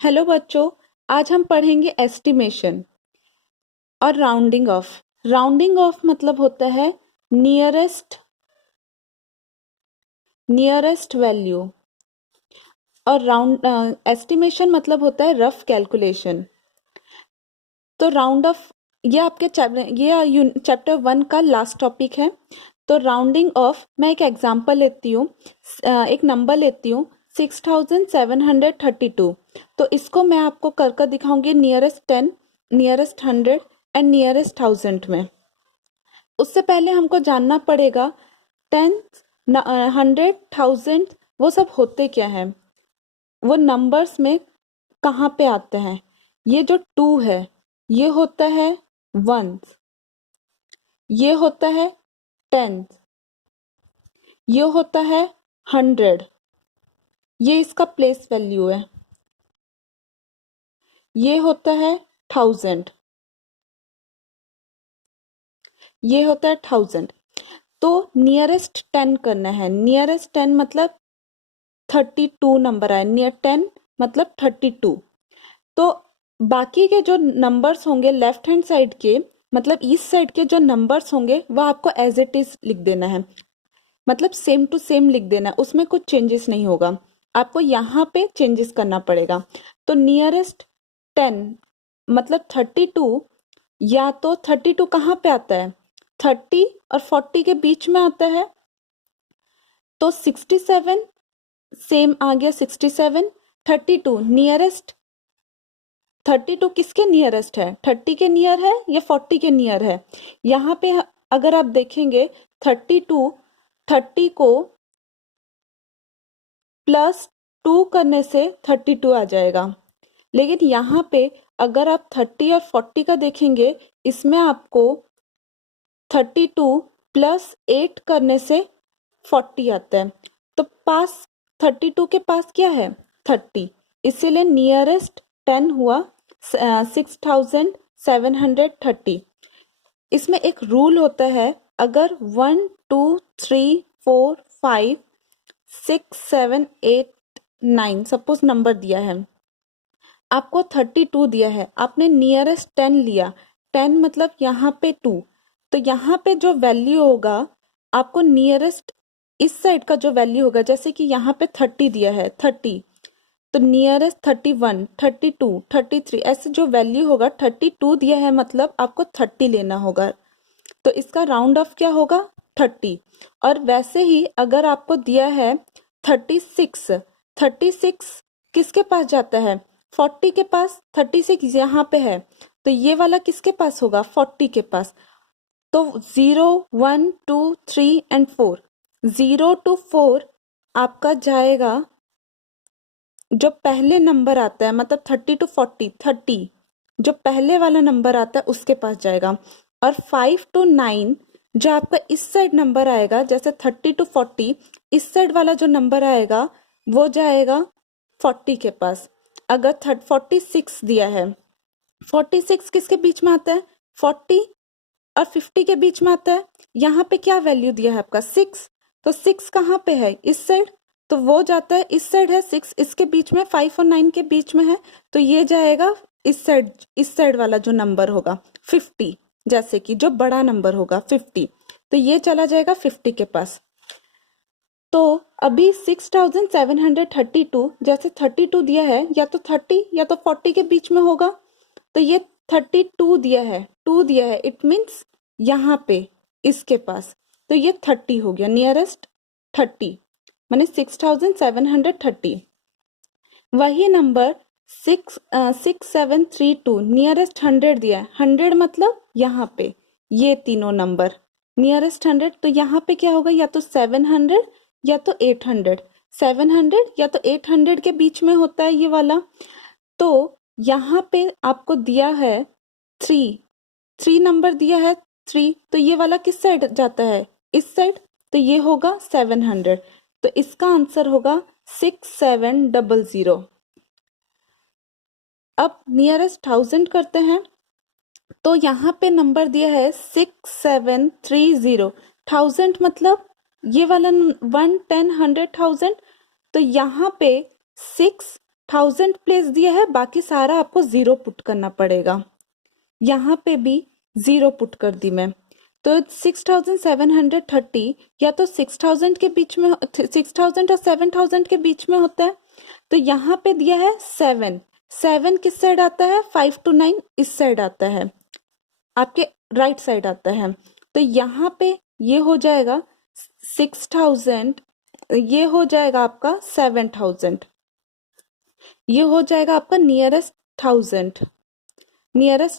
Hello बच्चों, आज हम पढ़ेंगे एस्टिमेशन और राउंडिंग ऑफ। राउंडिंग ऑफ मतलब होता है नियरेस्ट वैल्यू, और राउंड एस्टिमेशन मतलब होता है रफ कैलकुलेशन। तो राउंड ऑफ ये आपके चैप्टर 1 का लास्ट टॉपिक है। तो राउंडिंग ऑफ, मैं एक एग्जांपल लेती हूँ, एक नंबर लेती हूँ 6732। तो इसको मैं आपको कर कर दिखाऊंगी नियरेस्ट 10, नियरेस्ट 100 एंड नियरेस्ट 1000 में। उससे पहले हमको जानना पड़ेगा 10, 100, 1000 वो सब होते क्या है, वो नंबर्स में कहाँ पे आते हैं। ये जो 2 है ये होता है 1, ये होता है 10, ये होता है 100, ये इसका प्लेस वैल्यू है, ये होता है 1000, ये होता है 1000। तो नियरेस्ट 10 करना है। नियरेस्ट 10 मतलब 32 नंबर आए, नियर 10 मतलब 32। तो बाकी के जो नंबर्स होंगे लेफ्ट हैंड साइड के, मतलब ईस्ट साइड के जो नंबर्स होंगे वह आपको एज इट इज लिख देना है, मतलब सेम टू सेम लिख देना है, उसमें कुछ चेंजेस नहीं होगा। आपको यहाँ पे चेंजेस करना पड़ेगा। तो नियरेस्ट 10 मतलब 32, या तो 32 कहाँ पे आता है, 30 और 40 के बीच में आता है। तो 67 सेम आ गया, 67, 32 नियरेस्ट। 32 किसके नियरेस्ट है, 30 के नियर है या 40 के नियर है। यहाँ पे अगर आप देखेंगे 32, 30 को +2 करने से 32 आ जाएगा। लेकिन यहाँ पे अगर आप 30 और 40 का देखेंगे, इसमें आपको 32 +8 करने से 40 आता है। तो पास 32 के पास क्या है, 30, इसीलिए नियरेस्ट 10 हुआ 6730। इसमें एक रूल होता है, अगर 1 2 3 4 5 6 7 8 9 सपोज नंबर दिया है, आपको 32 दिया है, आपने नियरेस्ट 10 लिया, 10 मतलब यहाँ पे 2, तो यहाँ पे जो वैल्यू होगा आपको नियरेस्ट इस साइड का जो वैल्यू होगा, जैसे कि यहाँ पे 30 दिया है 30, तो नियरेस्ट 31, 32, 33 ऐसे जो वैल्यू होगा, 32 दिया है मतलब आपको 30 लेना होगा। तो इसका राउंड ऑफ क्या होगा, 30। और वैसे ही अगर आपको दिया है 36, 36 किसके पास जाता है, 40 के पास। 36 यहाँ पे है, तो ये वाला किसके पास होगा, 40 के पास। तो 0 1 2 3 एंड 4, 0 to 4 आपका जाएगा, जो पहले नंबर आता है मतलब 30 to 40, 30 जो पहले वाला नंबर आता है उसके पास जाएगा। और 5 to 9 जो आपका इस साइड नंबर आएगा, जैसे 30 to 40 इस साइड वाला जो नंबर आएगा वो जाएगा 40 के पास। अगर 46 दिया है, 46 किसके बीच में आता है, 40 और 50 के बीच में आता है। यहाँ पे क्या वैल्यू दिया है आपका, 6, तो 6 कहाँ पे है, इस साइड, तो वो जाता है इस साइड है 6, इसके बीच में 5 और 9 के बीच में है, तो ये जाएगा इस साइड वाला जो नंबर होगा 50, जैसे कि जो बड़ा नंबर होगा 50, तो ये चला जाएगा 50 के पास। तो अभी 6732, जैसे 32 दिया है, या तो 30 या तो 40 के बीच में होगा, तो ये 32 दिया है, 2 दिया है, इट मीन्स यहाँ पे इसके पास, तो ये 30 हो गया, नियरेस्ट 30 माने 6730। वही नंबर 6732 नियरेस्ट 100 दिया है, 100 मतलब यहाँ पे ये तीनों नंबर नियरेस्ट 100, तो यहाँ पे क्या होगा, या तो 700 या तो 800, 700 या तो 800 के बीच में होता है ये वाला। तो यहाँ पे आपको दिया है 3 नंबर दिया है 3, तो ये वाला किस साइड जाता है, इस साइड, तो ये होगा 700, तो इसका आंसर होगा 6700। अब नियरेस्ट 1000 करते हैं, तो यहाँ पे नंबर दिया है 6730, 1000 मतलब ये वाला 1 10 100 1000, तो यहाँ पे 6 1000 प्लेस दिया है, बाकी सारा आपको जीरो पुट करना पड़ेगा। यहाँ पे भी जीरो पुट कर दी मैं, तो 6730 या तो 6000 के बीच में, 6000 और 7000 के बीच में होता है। तो यहाँ पे दिया है 7 किस साइड आता है, 5 to 9 इस साइड आता है, आपके राइट साइड आता है। तो यहाँ पे ये हो जाएगा 6000, ये हो जाएगा आपका 7000, ये हो जाएगा आपका नियरेस्ट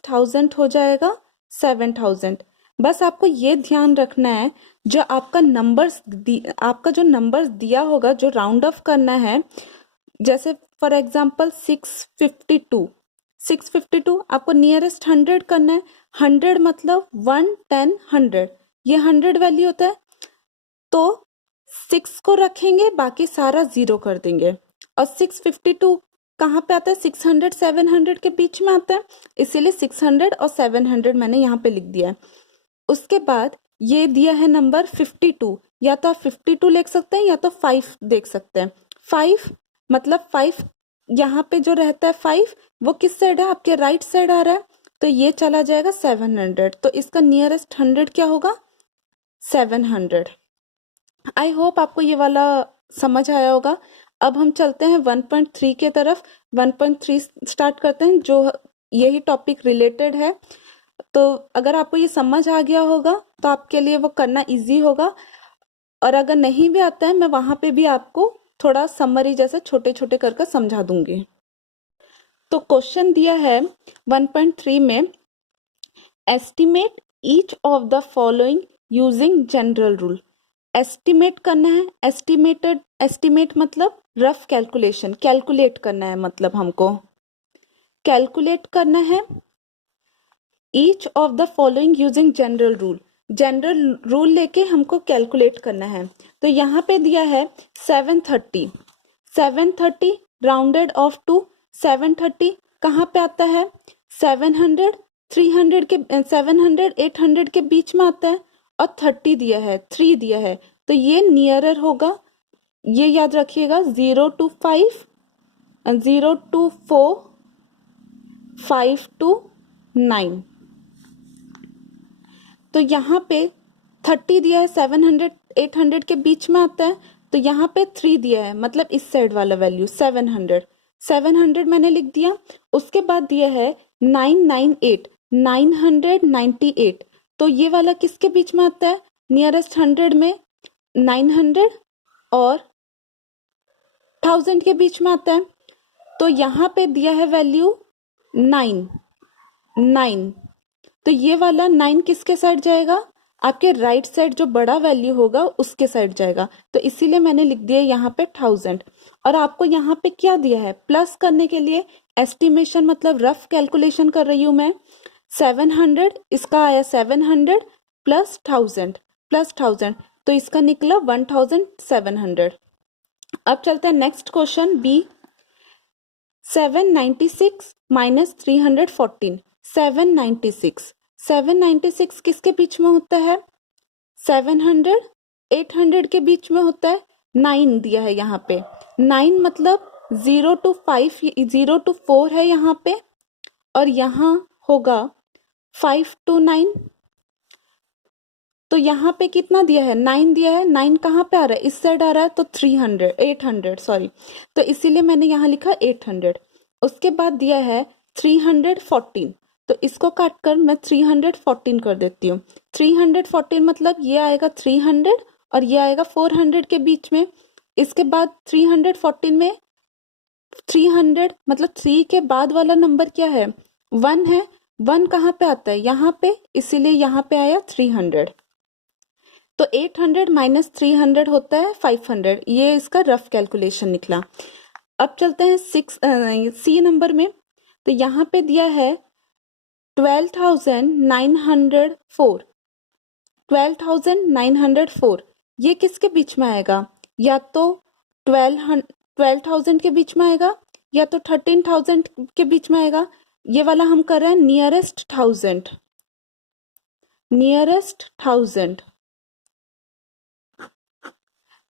1000 हो जाएगा 7000। बस आपको ये ध्यान रखना है, जो आपका आपका जो नंबर्स दिया होगा, जो राउंड ऑफ करना है, जैसे फॉर एग्जांपल 652 आपको नियरेस्ट 100 करना है। 100 मतलब 1 10 100, ये 100 वैल्यू होता है। तो 6 को रखेंगे, बाकी सारा जीरो कर देंगे। और 652 कहाँ पे आता है, 600 700 के बीच में आता है, इसीलिए 600 और 700 मैंने यहाँ पे लिख दिया है। उसके बाद ये दिया है नंबर 52, या तो आप 52 लिख सकते हैं या तो 5 देख सकते हैं। 5 मतलब 5 यहाँ पे जो रहता है 5 वो किस साइड है, आपके राइट साइड आ रहा है, तो ये चला जाएगा 700। तो इसका नियरेस्ट 100 क्या होगा, 700। आई होप आपको ये वाला समझ आया होगा। अब हम चलते हैं 1.3 के तरफ। 1.3 स्टार्ट करते हैं, जो यही टॉपिक रिलेटेड है। तो अगर आपको ये समझ आ गया होगा तो आपके लिए वो करना इजी होगा, और अगर नहीं भी आता है, मैं वहां पे भी आपको थोड़ा समरी जैसे छोटे छोटे करके समझा दूंगी। तो क्वेश्चन दिया है 1.3 में, estimate each of the following using general rule. Estimate करना है, एस्टिमेट मतलब रफ कैलकुलेशन, कैलकुलेट करना है, मतलब हमको कैलकुलेट करना है each of the following using general rule लेके हमको कैलकुलेट करना है। तो यहाँ पे दिया है 730 राउंडेड ऑफ टू 730 कहाँ पे आता है, 700 800 के बीच में आता है, और 30 दिया है, 3 दिया है, तो ये नियरर होगा। ये याद रखिएगा, 0 to 5, 0 to 4, 5 to 9। तो यहाँ पे 30 दिया है, 700 800 के बीच में आता है, तो यहाँ पे 3 दिया है, मतलब इस साइड वाला वैल्यू 700 मैंने लिख दिया। उसके बाद दिया है 998, तो ये वाला किसके बीच में आता है, नियरेस्ट 100 में 900 और 1000 के बीच में आता है। तो यहाँ पे दिया है वैल्यू 9, तो ये वाला 9 किसके साइड जाएगा, आपके राइट साइड जो बड़ा वैल्यू होगा उसके साइड जाएगा, तो इसीलिए मैंने लिख दिया यहाँ पे 1000। और आपको यहाँ पे क्या दिया है, प्लस करने के लिए, एस्टिमेशन मतलब रफ कैलकुलेशन कर रही हूँ मैं। 700 इसका आया 700 प्लस 1000, तो इसका निकला 1700। अब चलते हैं नेक्स्ट क्वेश्चन बी। 796 माइनस 314, 796 किसके बीच में होता है, 700 800 के बीच में होता है। 9 दिया है यहाँ पे, 9 मतलब 0 to 5, 0 to 4 है यहाँ पे, और यहाँ होगा 5 to 9। तो यहाँ पे कितना दिया है, 9 दिया है, 9 कहाँ पे आ रहा है, इस साइड आ रहा है, तो 800 सॉरी, तो इसीलिए मैंने यहाँ लिखा 800। उसके बाद दिया है 314, तो इसको काट कर मैं 314 कर देती हूँ। 314 मतलब ये आएगा 300 और ये आएगा 400 के बीच में। इसके बाद 314 में 300 मतलब 3 के बाद वाला नंबर क्या है, 1 है। 1 कहाँ पे आता है, यहाँ पे, इसीलिए यहाँ पे आया 300। तो 800 माइनस 300 होता है 500, ये इसका रफ कैलकुलेशन निकला। अब चलते हैं सी नंबर में। तो यहाँ पे दिया है 12,904, ये किसके बीच में आएगा, या तो 12,000 के बीच में आएगा, या तो 13,000 के बीच में आएगा। ये वाला हम कर रहे हैं नियरेस्ट 1000,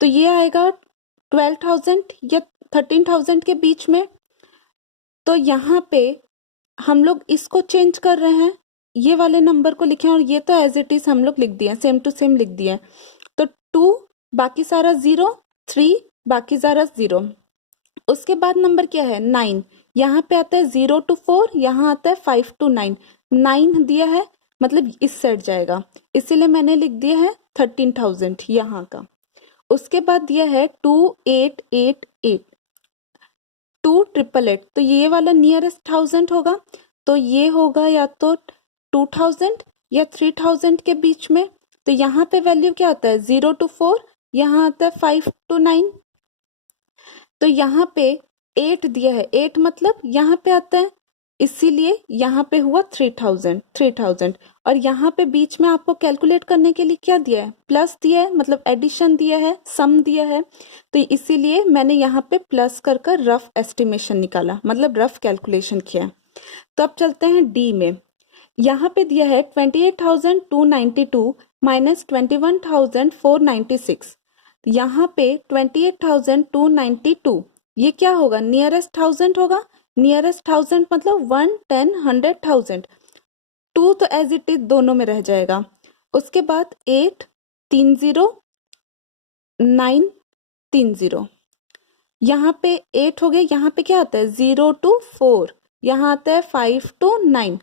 तो ये आएगा 12,000 या 13,000 के बीच में। तो यहाँ पे हम लोग इसको चेंज कर रहे हैं, ये वाले नंबर को लिखे और ये तो एज इट इज हम लोग लिख दिए, सेम टू सेम लिख दिए। तो 2 बाकी सारा 0, 3 बाकी सारा 0। उसके बाद नंबर क्या है 9, यहाँ पे आता है 0 to 4, यहाँ आता है 5 to 9। 9 दिया है मतलब इस साइड जाएगा, इसीलिए मैंने लिख दिया है 13,000 यहाँ का। उसके बाद दिया है 2888, 2888, तो ये वाला नियरेस्ट 1000 होगा, तो ये होगा या तो 2000 या 3000 के बीच में। तो यहाँ पे वैल्यू क्या आता है 0 to 4, यहाँ आता है 5 to 9। तो यहाँ पे 8 दिया है, 8 मतलब यहाँ पे आता है, इसीलिए यहाँ पे हुआ 3000। और यहाँ पे बीच में आपको कैलकुलेट करने के लिए क्या दिया है, प्लस दिया है, मतलब एडिशन दिया है, सम दिया है। तो इसीलिए मैंने यहाँ पे प्लस कर कर रफ एस्टिमेशन निकाला, मतलब रफ कैलकुलेशन किया। तो अब चलते हैं डी में। यहाँ पे दिया है 28,292 माइनस 21,496। यहाँ पे 28,292 ये क्या होगा, नियरेस्ट 1000 होगा। नियरेस्ट 1000 मतलब 1, 10, 100, 1000। 2 तो एज इट इज दोनों में रह जाएगा। उसके बाद 8, 30, 9, 30, यहाँ पे 8 हो गया। यहाँ पे क्या आता है 0 to 4, यहाँ आता है 5 to 9।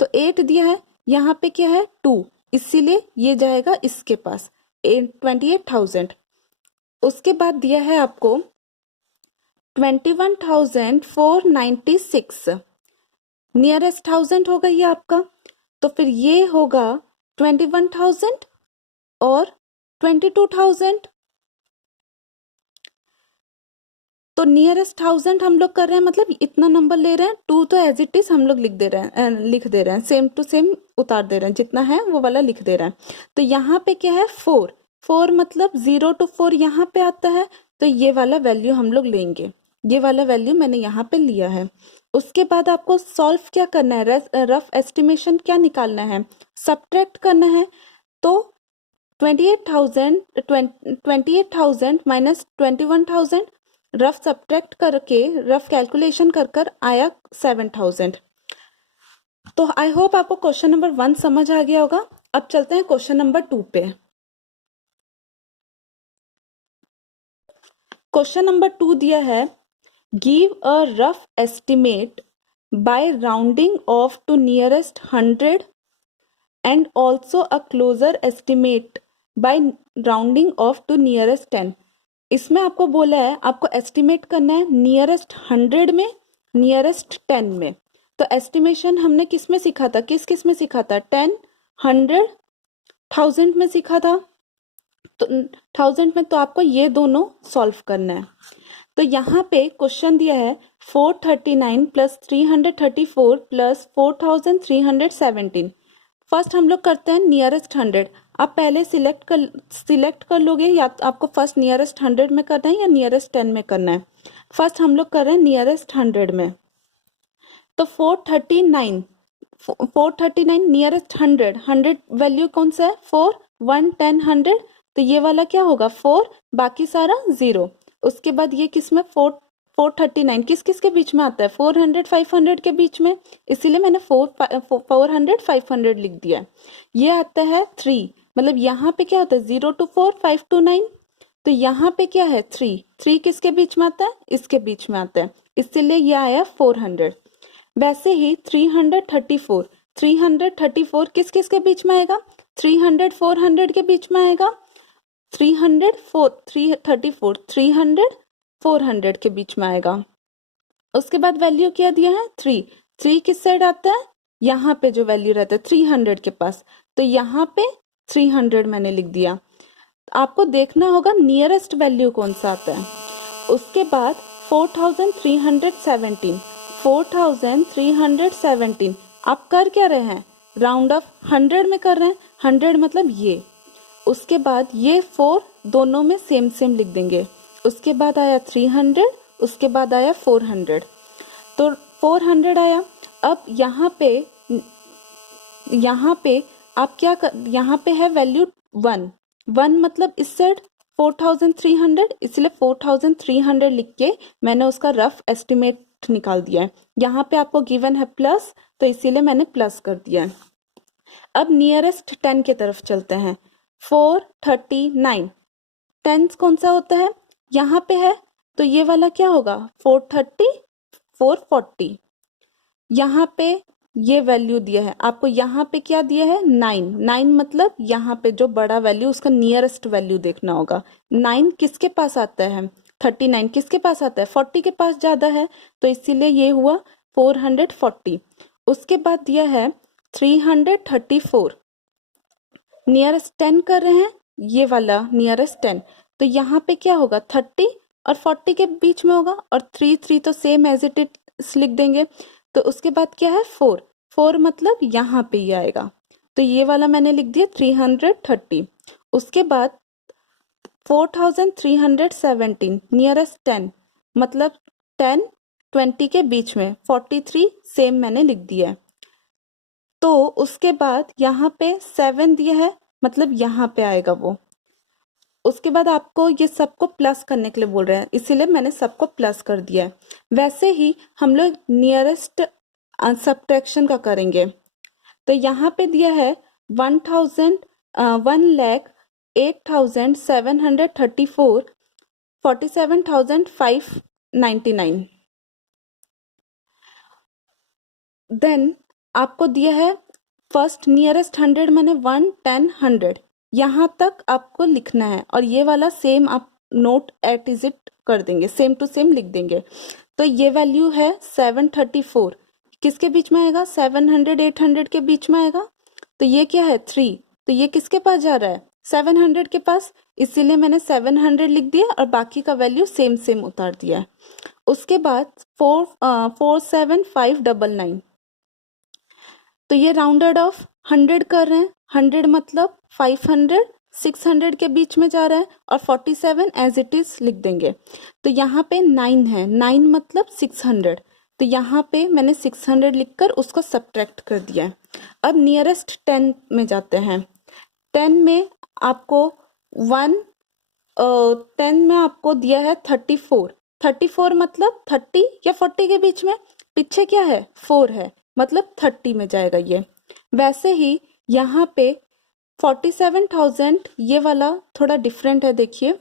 तो 8 दिया है, यहाँ पे क्या है 2, इसीलिए ये जाएगा इसके पास 28,000। उसके बाद दिया है आपको 21,496, नियरेस्ट 1000 होगा ये आपका। तो फिर ये होगा 21,000 और 22,000। तो नियरेस्ट 1000 हम लोग कर रहे हैं, मतलब इतना नंबर ले रहे हैं। 2 तो एज इट इज हम लोग लिख दे रहे हैं, सेम टू सेम उतार दे रहे हैं, जितना है वो वाला लिख दे रहे हैं। तो यहाँ पे क्या है 4 मतलब 0 to 4 यहाँ पे आता है, तो ये वाला वैल्यू हम लोग लेंगे। ये वाला वैल्यू मैंने यहाँ पे लिया है। उसके बाद आपको सॉल्व क्या करना है, रफ एस्टिमेशन क्या निकालना है, सब्ट्रैक्ट करना है। तो 28,000 माइनस 21,000 रफ सब्ट्रैक्ट करके, रफ कैलकुलेशन कर कर आया 7,000। तो आई होप आपको क्वेश्चन नंबर 1 समझ आ गया होगा। अब चलते हैं क्वेश्चन नंबर 2 पे। क्वेश्चन नंबर 2 दिया है, give a rough estimate by rounding off to nearest 100 and also a closer estimate by rounding off to nearest 10। इसमें आपको बोला है आपको एस्टिमेट करना है नियरेस्ट 100 में, नियरेस्ट 10 में। तो एस्टिमेशन हमने किस में सीखा था, किस किस में सीखा था, 10, 100, 1000 में सीखा था। तो 1000 में तो आपको ये दोनों सॉल्व करना है। तो यहाँ पे क्वेश्चन दिया है 439 प्लस 334 प्लस 4317। फर्स्ट हम लोग करते हैं नियरेस्ट 100। आप पहले सिलेक्ट कर लोगे, या आपको फर्स्ट नियरेस्ट 100 में करना है या नियरेस्ट 10 में करना है। फर्स्ट हम लोग कर रहे हैं नियरेस्ट 100 में। तो 439 नियरेस्ट 100 वैल्यू कौन सा है 4, 1, 10, 100। तो ये वाला क्या होगा 4 बाकी सारा 0। उसके बाद ये किस में 439 किस किस के बीच में आता है 400 500 के बीच में, इसीलिए मैंने 400 500 लिख दिया। ये आता है 3, मतलब यहाँ पे क्या होता है 0 to 4, 5 to 9। तो यहाँ पे क्या है 3 किसके बीच में आता है, इसके बीच में आता है, इसीलिए ये आया 400। वैसे ही 334 किस किस के बीच में आएगा, 300 400 के बीच में आएगा, 300 400 के बीच में आएगा। उसके बाद वैल्यू क्या दिया है 3 किस साइड आता है, यहाँ पे जो वैल्यू रहता है 300 के पास, तो यहाँ पे 300 मैंने लिख दिया। आपको देखना होगा नियरेस्ट वैल्यू कौन सा आता है। उसके बाद 4317 आप कर क्या रहे हैं, राउंड ऑफ 100 में कर रहे हैं, 100 मतलब ये। उसके बाद ये 4 दोनों में सेम सेम लिख देंगे। उसके बाद आया 300, उसके बाद आया 400, तो 400 आया। अब यहाँ पे आप क्या यहाँ पे है वैल्यू 1 मतलब इस साइड 4300, इसलिए 4300 लिख के मैंने उसका रफ एस्टिमेट नियरेस्ट निकाल दिया है। यहाँ पे आपको गिवन है प्लस, तो इसीलिए मैंने प्लस कर दिया है। अब नियरेस्ट 10 की तरफ चलते हैं। 439 टेंस कौन सा होता है, यहाँ पे है तो ये वाला क्या होगा 430 440। यहाँ पे ये वैल्यू दिया है आपको, यहाँ पे क्या दिया है 9 9 मतलब यहाँ पे जो बड़ा वैल्यू उसका नियरेस्ट वैल्यू देखना होगा। 9 किसके पास आता है 39 किसके पास आता है 40 के पास ज्यादा है, तो इसीलिए ये हुआ 440। उसके बाद दिया है 334, नियरेस्ट 10 कर रहे हैं, ये वाला नियरेस्ट 10, तो यहाँ पे क्या होगा 30 और 40 के बीच में होगा, और 3 तो सेम एज इट इज लिख देंगे। तो उसके बाद क्या है 4 4 मतलब यहाँ पे ही आएगा, तो ये वाला मैंने लिख दिया 330। उसके बाद 4317 नियरेस्ट 10 मतलब 10 20 के बीच में, 43 सेम मैंने लिख दिया है। तो उसके बाद यहाँ पे 7 दिया है मतलब यहाँ पे आएगा वो। उसके बाद आपको ये सबको प्लस करने के लिए बोल रहे हैं, इसीलिए मैंने सबको प्लस कर दिया है। वैसे ही हम लोग नियरेस्ट सब्ट्रैक्शन का करेंगे, तो यहाँ पे दिया है 1,08,734 47,599। देन आपको दिया है फर्स्ट नियरेस्ट 100 मैंने 1 10 100 यहाँ तक आपको लिखना है, और ये वाला सेम आप नोट एट इज इट कर देंगे, सेम टू सेम लिख देंगे। तो ये वैल्यू है 734 किसके बीच में आएगा 700 800 के बीच में आएगा। तो ये क्या है 3, तो ये किसके पास जा रहा है 700 के पास, इसीलिए मैंने 700 लिख दिया और बाकी का वैल्यू सेम सेम उतार दिया है। उसके बाद 47599, तो ये राउंडेड ऑफ 100 कर रहे हैं, 100 मतलब 500 600 के बीच में जा रहा है, और 47 एज इट इज लिख देंगे। तो यहाँ पे 9 है, 9 मतलब 600, तो यहाँ पे मैंने 600 लिखकर उसको सब्ट्रैक्ट कर दिया है। अब नियरेस्ट 10 में जाते हैं। 10 में आपको 10 में आपको दिया है 34, 34 मतलब 30 या 40 के बीच में, पीछे क्या है 4 है मतलब 30 में जाएगा ये। वैसे ही यहाँ पे 47,000 ये वाला थोड़ा डिफरेंट है, देखिए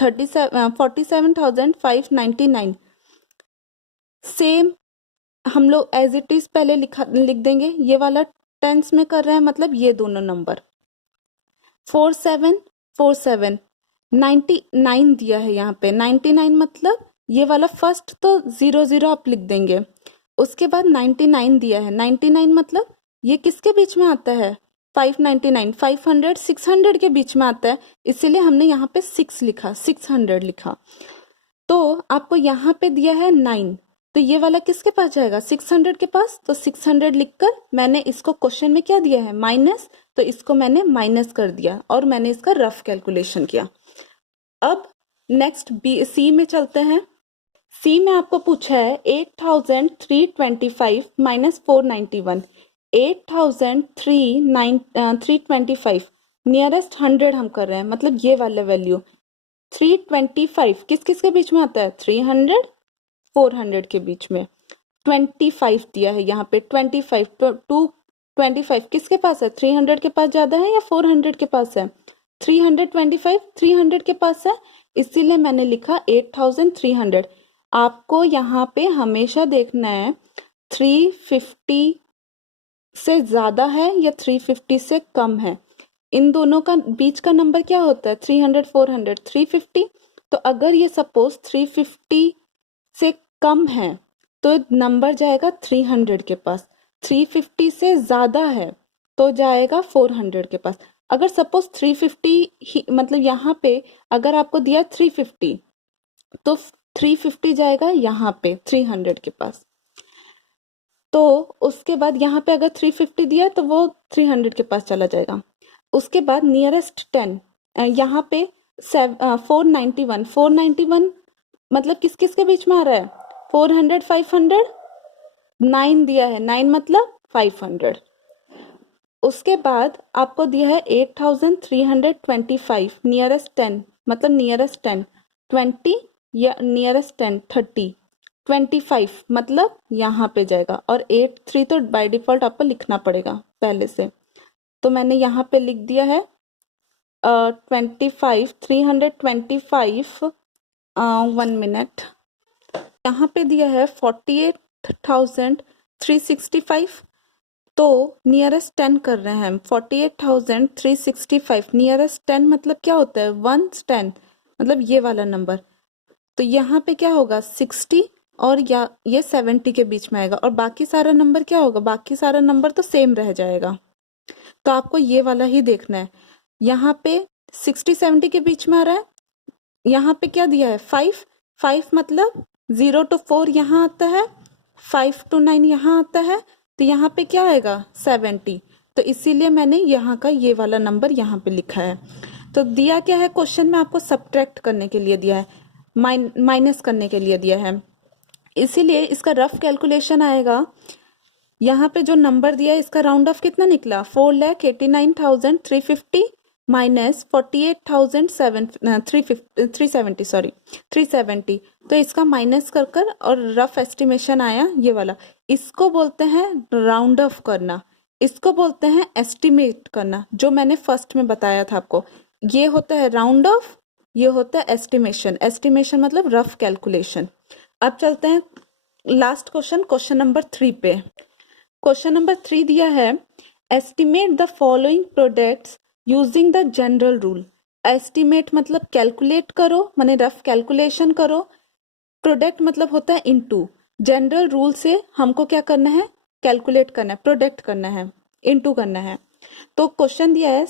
47,599 सेम हम लोग एज इट इज पहले लिख देंगे। ये वाला टेंस में कर रहे हैं मतलब ये दोनों नंबर 4747 99 दिया है यहाँ पे 99 मतलब ये वाला फर्स्ट तो 00 आप लिख देंगे। उसके बाद 99 दिया है, 99 मतलब ये किसके बीच में आता है 599 500 600 के बीच में आता है, इसीलिए हमने यहाँ पे 6 लिखा 600 लिखा। तो आपको यहाँ पे दिया है 9, तो ये वाला किसके पास जाएगा 600 के पास, तो 600 लिखकर मैंने इसको क्वेश्चन में क्या दिया है माइनस, तो इसको मैंने माइनस कर दिया और मैंने इसका रफ कैलकुलेशन किया। अब नेक्स्ट सी में चलते हैं। सी में आपको पूछा है 8,325 माइनस 491, 8,325 नियरेस्ट 100 हम कर रहे हैं मतलब ये वाला वैल्यू 325 किस किस के बीच में आता है 300 400 के बीच में, 25 दिया है यहाँ पे 25 25 किसके पास है 300 के पास ज्यादा है या 400 के पास है 325 300 के पास है, इसीलिए मैंने लिखा 8,300। आपको यहाँ पे हमेशा देखना है 350 से ज्यादा है या 350 से कम है, इन दोनों का बीच का नंबर क्या होता है 300 400 350। तो अगर ये सपोज 350 से कम है तो नंबर जाएगा 300 के पास, 350 से ज्यादा है तो जाएगा 400 के पास। अगर सपोज 350 ही मतलब यहाँ पे अगर आपको दिया 350 तो 350 जाएगा यहाँ पे 300 के पास, तो उसके बाद यहाँ पे अगर 350 दिया तो वो 300 के पास चला जाएगा। उसके बाद नियरेस्ट 10 यहाँ पे 491 491 मतलब किस किस के बीच में आ रहा है 400 500 9 दिया है 9 मतलब 500। उसके बाद आपको दिया है 8,325 नियरेस्ट 10 मतलब नियरेस्ट 10 20 या नियरेस्ट 10 30 25 मतलब यहाँ पे जाएगा, और 83 तो बाय डिफॉल्ट आपको लिखना पड़ेगा पहले से, तो मैंने यहाँ पे लिख दिया है 25, 325। 1 मिनट, यहाँ पे दिया है 48,365, तो नियरेस्ट 10 कर रहे हैं हम। 48,365 नियरेस्ट 10 मतलब क्या होता है, 110 मतलब ये वाला नंबर। तो यहाँ पे क्या होगा 60 और या ये 70 के बीच में आएगा, और बाकी सारा नंबर क्या होगा, बाकी सारा नंबर तो सेम रह जाएगा। तो आपको ये वाला ही देखना है। यहाँ पे 60-70 के बीच में आ रहा है, यहाँ पे क्या दिया है 5, 5 मतलब 0 to 4 यहाँ आता है, 5 to 9 यहाँ आता है, तो यहाँ पे क्या आएगा 70। तो इसीलिए मैंने यहाँ का ये वाला नंबर यहाँ पे लिखा है। तो दिया क्या है क्वेश्चन में, आपको सब्ट्रैक्ट करने के लिए दिया है, माइनस करने के लिए दिया है, इसीलिए इसका रफ कैलकुलेशन आएगा। यहाँ पे जो नंबर दिया है इसका राउंड ऑफ कितना निकला, 4,89,350 माइनस 48,370, सॉरी 370। तो इसका माइनस कर कर और रफ एस्टिमेशन आया ये वाला। इसको बोलते हैं राउंड ऑफ करना, इसको बोलते हैं एस्टिमेट करना, जो मैंने फर्स्ट में बताया था आपको। ये होता है राउंड ऑफ, ये होता है एस्टिमेशन। एस्टिमेशन मतलब रफ कैलकुलेशन। अब चलते हैं लास्ट क्वेश्चन, क्वेश्चन नंबर 3 पे। क्वेश्चन नंबर 3 दिया है, estimate the following products using the general rule. Estimate मतलब कैलकुलेट करो, माने रफ कैलकुलेशन करो। प्रोडक्ट मतलब होता है इनटू। जनरल रूल से हमको क्या करना है, कैलकुलेट करना है, प्रोडक्ट करना है, इनटू करना है। तो क्वेश्चन दिया है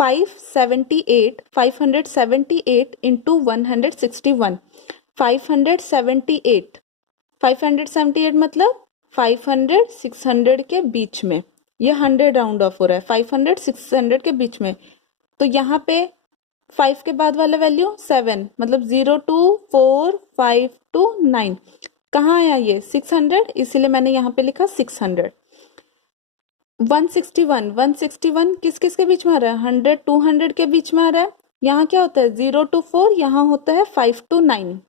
578 इंटू 161। 578 मतलब 500 600 के बीच में, ये 100 राउंड ऑफ हो रहा है, 500 600 के बीच में। तो यहाँ पे 5 के बाद वाला वैल्यू 7 मतलब 0 2 4 5 2 9, कहाँ आया ये 600, इसीलिए मैंने यहाँ पे लिखा 600। 161 किस किस के बीच में आ रहा है, 100 200 के बीच में आ रहा है। यहाँ क्या होता है 0 to 4, यहाँ होता है 5 to 9।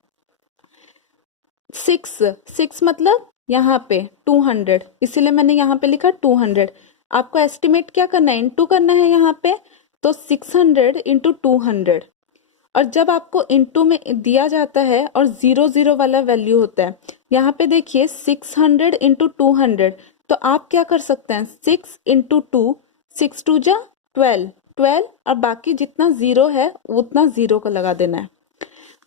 6 मतलब यहाँ पे 200, इसीलिए मैंने यहाँ पे लिखा 200। आपको एस्टिमेट क्या करना है, इनटू करना है यहाँ पे, तो 600 इंटू 200। और जब आपको इनटू में दिया जाता है और 0 वाला वैल्यू होता है, यहाँ पे देखिए 600 इंटू 200, तो आप क्या कर सकते हैं 6 इंटू 2, 6 2 जा 12 और बाकी जितना 0 है उतना 0 का लगा देना है।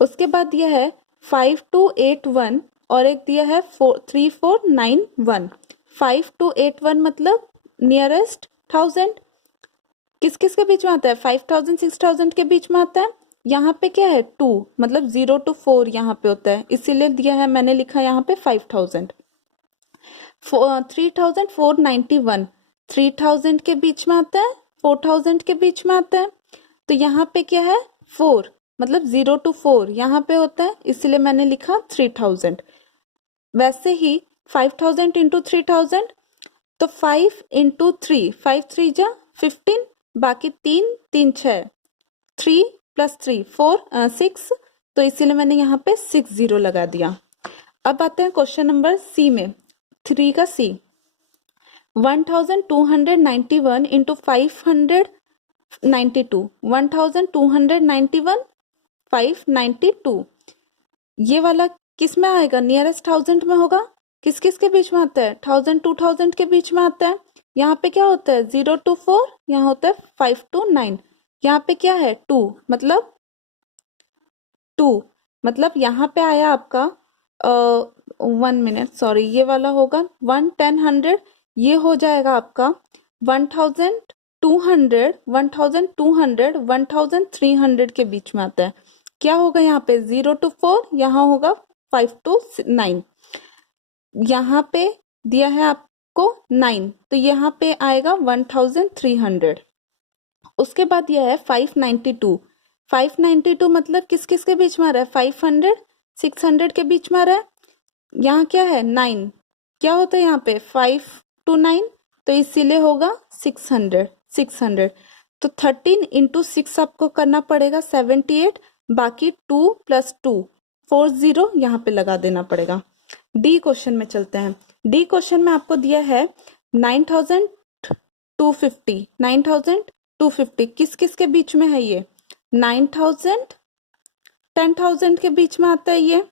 उसके बाद दिया है 5281 और एक दिया है 3491। 5281 मतलब नियरेस्ट 1000, किस किस के बीच में आता है, 5000 6000 के बीच में आता है। यहाँ पे क्या है 2 मतलब 0 to 4 यहाँ पे होता है, इसीलिए दिया है, मैंने लिखा यहाँ पे 5000। 3491 3000 के बीच में आता है, 4000 के बीच में आता है। तो यहाँ पे क्या है 4 मतलब 0 to 4 यहाँ पे होता है, इसलिए मैंने लिखा 3000। वैसे ही 5000 इंटू 3000, तो 5 इंटू 3, 5 3 जा 15, बाकी 3 3 6, 3 + 3 4 6, तो इसीलिए मैंने यहाँ पे 60 लगा दिया। अब आते हैं क्वेश्चन नंबर सी में, 3 का सी। 1291 इंटू 592, 1291 592, ये वाला किस में आएगा, नियरेस्ट 1000 में होगा। किस किस के बीच में आता है, 1000 2000 के बीच में आता है। यहाँ पे क्या होता है 0 to 4, यहाँ होता है 5 to 9। यहाँ पे क्या है 2 मतलब यहाँ पे आया आपका 1 मिनट, सॉरी ये वाला होगा 1 10 100, ये हो जाएगा आपका 1200 1300 के बीच में आता है। क्या होगा यहाँ पे 0 to 4, यहाँ होगा 5 to 9। यहाँ पे दिया है आपको 9, तो यहाँ पे आएगा 1300। उसके बाद यह है 592 मतलब किस किस के बीच में आ रहा है, 500 600 के बीच में आ रहा है। यहाँ क्या है 9, क्या होता है यहाँ पे 5 to 9, तो इसीलिए होगा 600। तो 13 इंटू 6 आपको करना पड़ेगा 78, बाकी 2 + 2 40 यहाँ पे लगा देना पड़ेगा। डी क्वेश्चन में चलते हैं। डी क्वेश्चन में आपको दिया है 9250, 9250 किस किस के बीच में है ये? 9000 10,000 के बीच में आता है ये।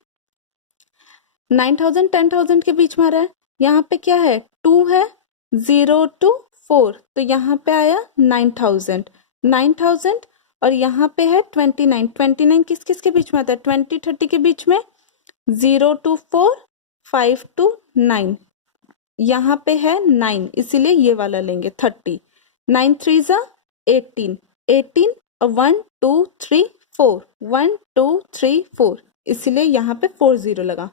9000 10,000 के बीच में आ रहा है। यहाँ पे क्या है? 2 है, 0 to 4, तो यहाँ पे आया 9000 9000, और यहाँ पे है 29 29 किस किस के बीच में आता है? 20 30 के बीच में। 0 to 4, 5 to 9, यहाँ पे है 9, इसीलिए ये वाला लेंगे 30। 9 3 जा 18, 18 और 1 2 3 4, 1 2 3 4, इसीलिए यहाँ पे 40 लगा।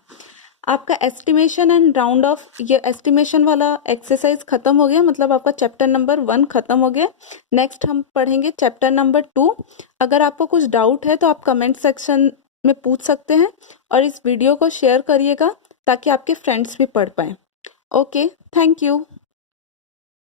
आपका एस्टिमेशन एंड राउंड ऑफ, ये एस्टिमेशन वाला एक्सरसाइज खत्म हो गया, मतलब आपका चैप्टर नंबर 1 खत्म हो गया। नेक्स्ट हम पढ़ेंगे चैप्टर नंबर 2। अगर आपको कुछ डाउट है तो आप कमेंट सेक्शन में पूछ सकते हैं, और इस वीडियो को शेयर करिएगा ताकि आपके फ्रेंड्स भी पढ़ पाएं। Okay, thank you.